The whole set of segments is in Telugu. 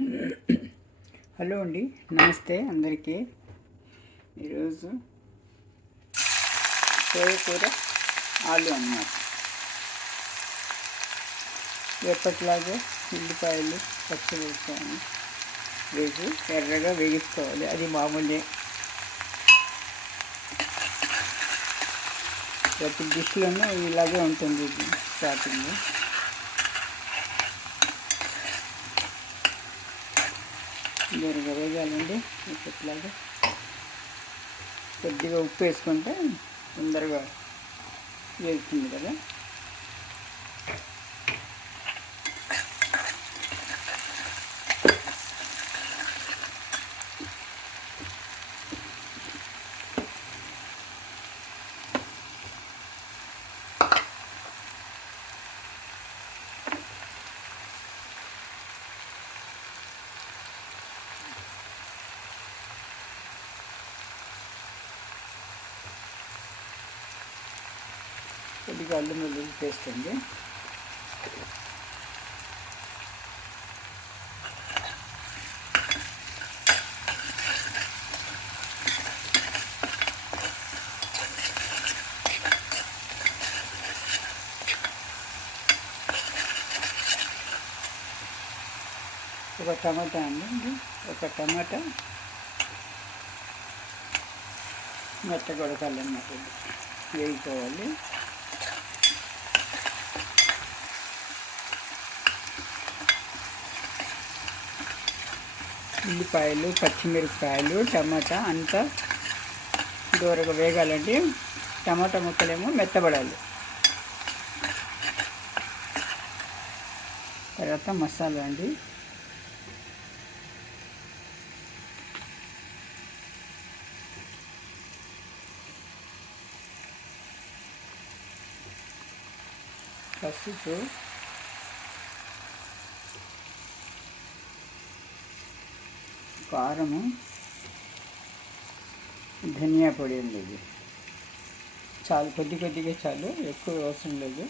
హలో అండి, నమస్తే అందరికీ. ఈరోజు సోయ కూర ఆలు అన్నమాట. ఎప్పటిలాగే ఉల్లిపాయలు పచ్చిమిరపకాయలు వేసి ఎర్రగా వేగించుకోవాలి. అది మామూలే, ప్రతి డిష్లోనూ ఇలాగే ఉంటుంది. స్టార్టింగ్ దూరగా వేగాలండి. ఇప్పట్లాగా కొద్దిగా ఉప్పు వేసుకుంటే తొందరగా వేగుతుంది కదా. కొద్దిగా అల్లం వెల్లుల్లి పేస్ట్ అండి. ఒక టమాటా అండి, ఒక టమాటా మెత్తగా ఉడకాలన్నమాట, వేగిపోవాలి. ఉల్లిపాయలు పచ్చిమిరపకాయలు టమాటా అంతా దూరగా వేగాలండి. టమాటా ముక్కలేమో మెత్తబడాలి. తర్వాత మసాలా అండి. పసుపు, కారము, ధనియా పొడి అండి. ఇది చాలు, కొద్దిగా చాలు, ఎక్కువ అవసరం లేదు.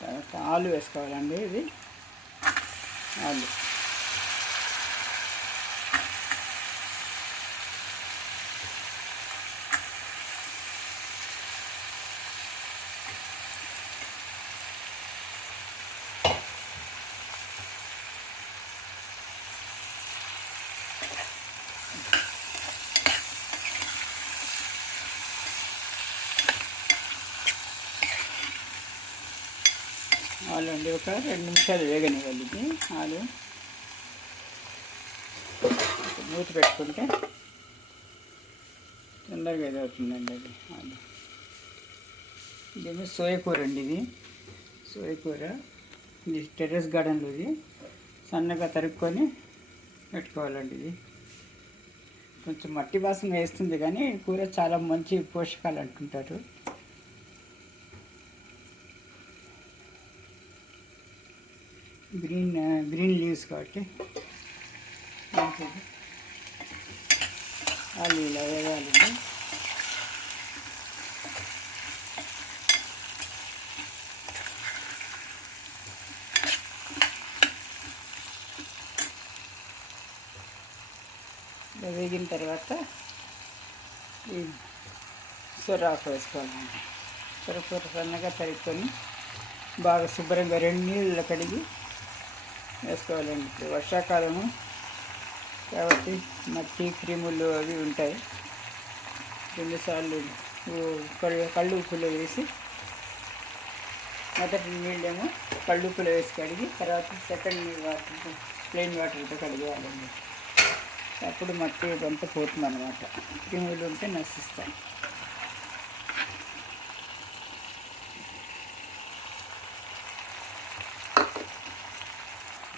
తర్వాత ఆలు వేసుకోవాలండి. ఇది ఆలు ఆలు అండి. ఒక 2 నిమిషాలు వేగనివ్వాలి. ఇది ఆలు మూత పెట్టుకుంటే తొందరగా ఇది అవుతుందండి. అది ఆలు. ఇదేమో సోయ కూర అండి. ఇది సోయ కూర, ఇది టెర్రస్ గార్డెన్లో ఇది సన్నగా తరుక్కొని పెట్టుకోవాలండి. ఇది కొంచెం మట్టి వాసన వేస్తుంది, కానీ కూర చాలా మంచి పోషకాలు అంటుంటారు. గ్రీన్ లీవ్స్ కాబట్టి మంచిది. ఆలు ఇలా వేయాలండి. ఇలా వేగిన తర్వాత ఈ సొరాకు వేసుకోవాలండి. సొరకూర సన్నగా తరుక్కొని బాగా శుభ్రంగా 2 నీళ్ళలో కడిగి వేసుకోవాలండి. ఇప్పుడు వర్షాకాలము కాబట్టి మట్టి క్రిములు అవి ఉంటాయి. 2 సార్లు కళ్ళు ఉప్పులో వేసి, మొదటి నీళ్ళేమో కళ్ళు ఉప్పులో వేసి కడిగి, తర్వాత సెకండ్ వాటర్ ప్లెయిన్ వాటర్తో కడిగేయాలండి. అప్పుడు మట్టి అంతా పోతుందన్నమాట, క్రిములు ఉంటే నశిస్తాయి.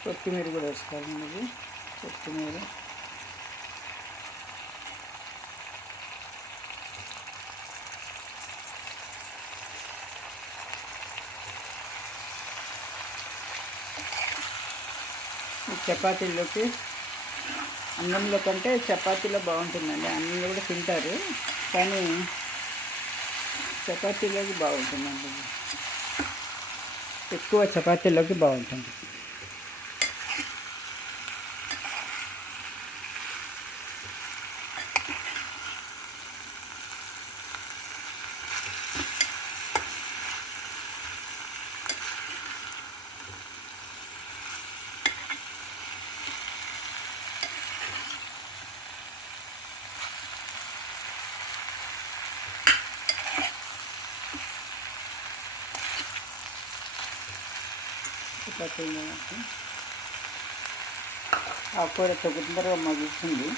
కొత్తిమీర కూడా వేసుకోవాలండి. కొత్తిమీర చపాతీలోకి, అన్నంలో కంటే చపాతీలో బాగుంటుందండి. అన్నంలో కూడా తింటారు, కానీ చపాతీలోకి బాగుంటుందండి. ఎక్కువ చపాతీలోకి బాగుంటుంది. చపాతీలో ఆ కూర తొందరగా మగ్గుతుంది.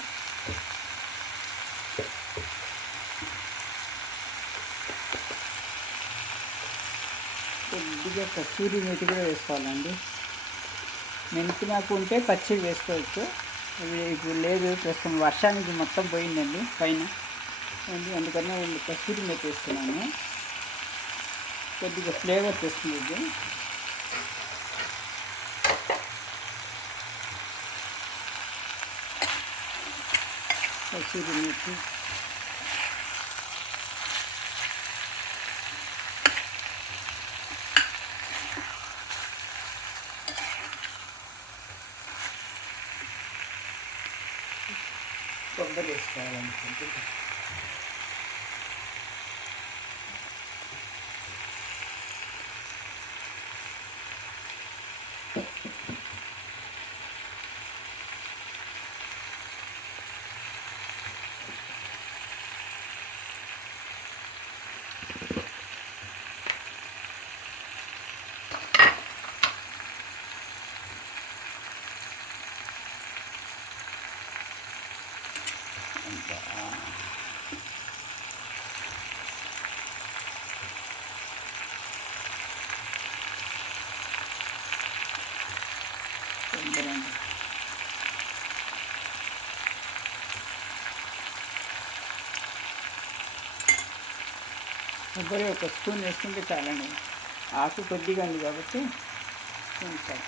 కొద్దిగా కస్తూరి మేతి కూడా వేసుకోవాలండి. మెంతి నాకు ఉంటే పచ్చి వేసుకోవచ్చు. ఇప్పుడు లేదు, ప్రస్తుతం వర్షానికి మొత్తం పోయిందండి పైన, అందుకని కస్తూరి మేతి వేస్తున్నాను. కొద్దిగా ఫ్లేవర్ తెస్తుంది ఇది. కస్తూరి మేతి, కొబ్బరి వేసుకోవాలనుకుంటే కొబ్బరి ఒక స్పూన్ వేసుకుంటే చాలండి. ఆకు కొద్దిగా ఉంది కాబట్టి కొంచెం.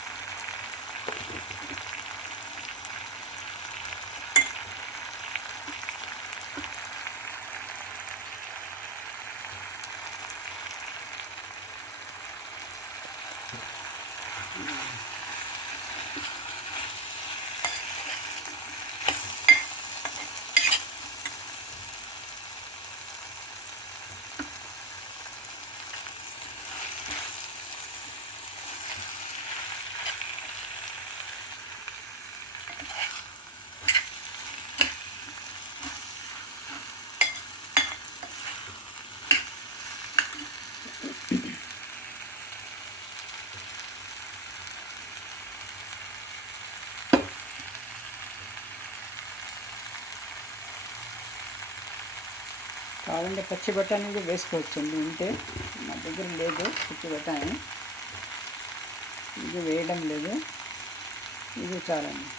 కావాలంటే పచ్చి బఠానీ కూడా వేసుకోవచ్చండి ఉంటే. నా దగ్గర లేదు పచ్చి బఠానీ, ఇది వేయడం లేదు, ఇది చాలండి.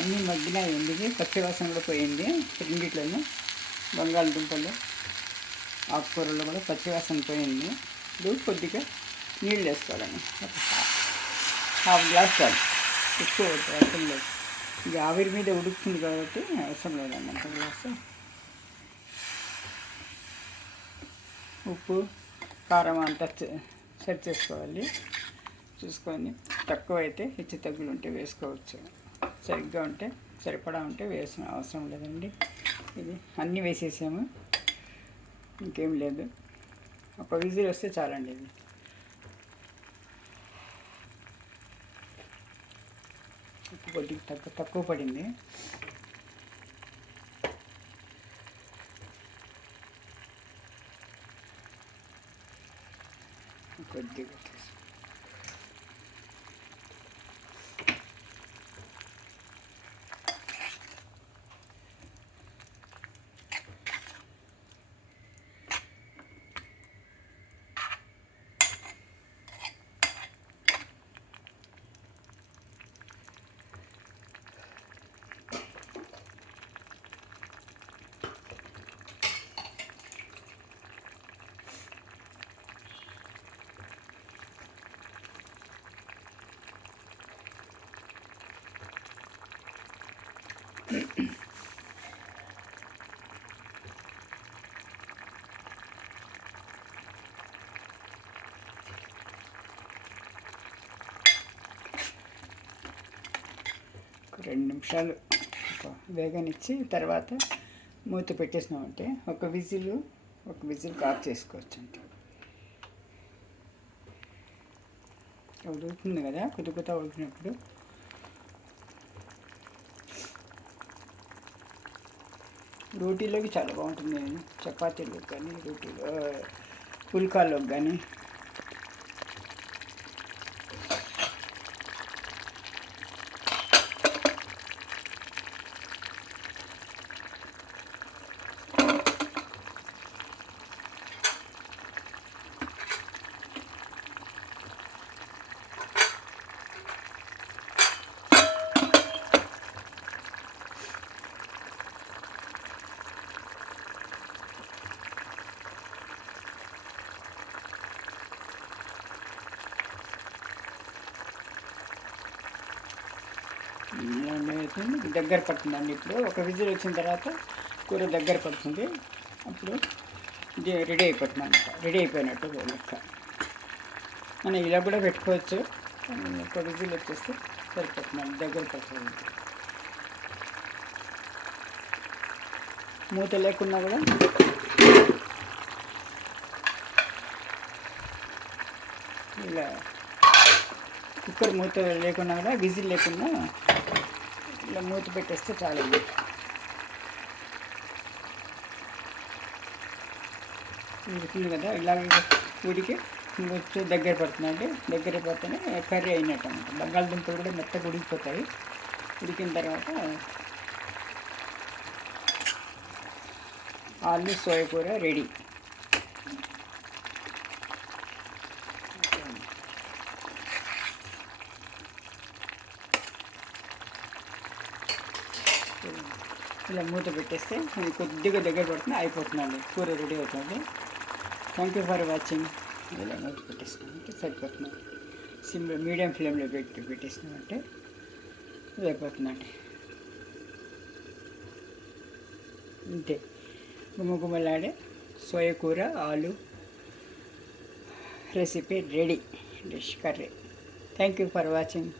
అన్నీ మగ్గినాయి ఉంది, పచ్చివాసన కూడా పోయింది. రెండిట్లోనూ బంగాళదుంపలు, ఆకుకూరలో కూడా పచ్చివాసన పోయింది. ఇప్పుడు కొద్దిగా నీళ్ళు వేసుకోవాలండి, ఒక హాఫ్ గ్లాస్ చాలు, ఎక్కువ అవసరం లేదు. ఇది ఆవిరి మీద ఉడుకుతుంది కాబట్టి అవసరం లేదండి అంత గ్లాసు. ఉప్పు కారం అంతా సెట్ చేసుకోవాలి, చూసుకొని. తక్కువ అయితే హెచ్చు తగ్గులు ఉంటే వేసుకోవచ్చు, సరిగ్గా ఉంటే సరిపడా ఉంటే వేసిన అవసరం లేదండి. ఇది అన్నీ వేసేసాము, ఇంకేం లేదు. ఒక విజిల్ వస్తే చాలండి. ఇది ఉప్పు కొద్దిగా తక్కువ పడింది. కొద్దిగా 2 నిమిషాలు వేగనిచ్చి తర్వాత మూత పెట్టేసినామంటే ఒక విజిల్ ఆఫ్ చేసుకోవచ్చు అంటే ఉడుకుతుంది కదా, కుదుకుతా ఉడికినప్పుడు రోటీలోకి చాలా బాగుంటుంది. చపాతీలోకి కానీ రోటీలో పుల్కాల్లోకి కానీ దగ్గర పడుతుందండి. ఇప్పుడు ఒక విజిల్ వచ్చిన తర్వాత కూర దగ్గర పడుతుంది. అప్పుడు ఇది రెడీ అయిపోతుంది అన్నమాట. రెడీ అయిపోయినట్టు లెక్క. మనం ఇలా కూడా పెట్టుకోవచ్చు. ఒక విజిల్ వచ్చేస్తే సరిపోతుంది, దగ్గర పడుతుంది. మూత లేకున్నా కూడా ఇలా కుక్కర్ మూత లేకున్నా కూడా విజిల్ లేకున్నా ఇలా మూత పెట్టేస్తే చాలు. ఉడుతుంది కదా, ఇలాగే ఉడికి వచ్చి దగ్గర పడుతుందండి. దగ్గర పడితేనే కర్రీ అయినట్టు అన్నమాట. బంగాళదుంపలు కూడా మెత్తగా ఉడికిపోతాయి. ఉడికిన తర్వాత ఆలు సోయ కూర రెడీ. ఇలా మూత పెట్టేస్తే అది కొద్దిగా దగ్గర పడుతుంది, అయిపోతుందండి. కూర రెడీ అవుతుంది. Thank you for watching. ఇలా మూత పెట్టేసినామంటే సరిపోతుంది. సిమ్లో మీడియం ఫ్లేమ్లో పెట్టేసినామంటే ఇది అయిపోతుందండి. అంతే, గుమ్మగుమ్మలాడే సోయ కూర ఆలు recipe ready. Dish curry. Thank you for watching.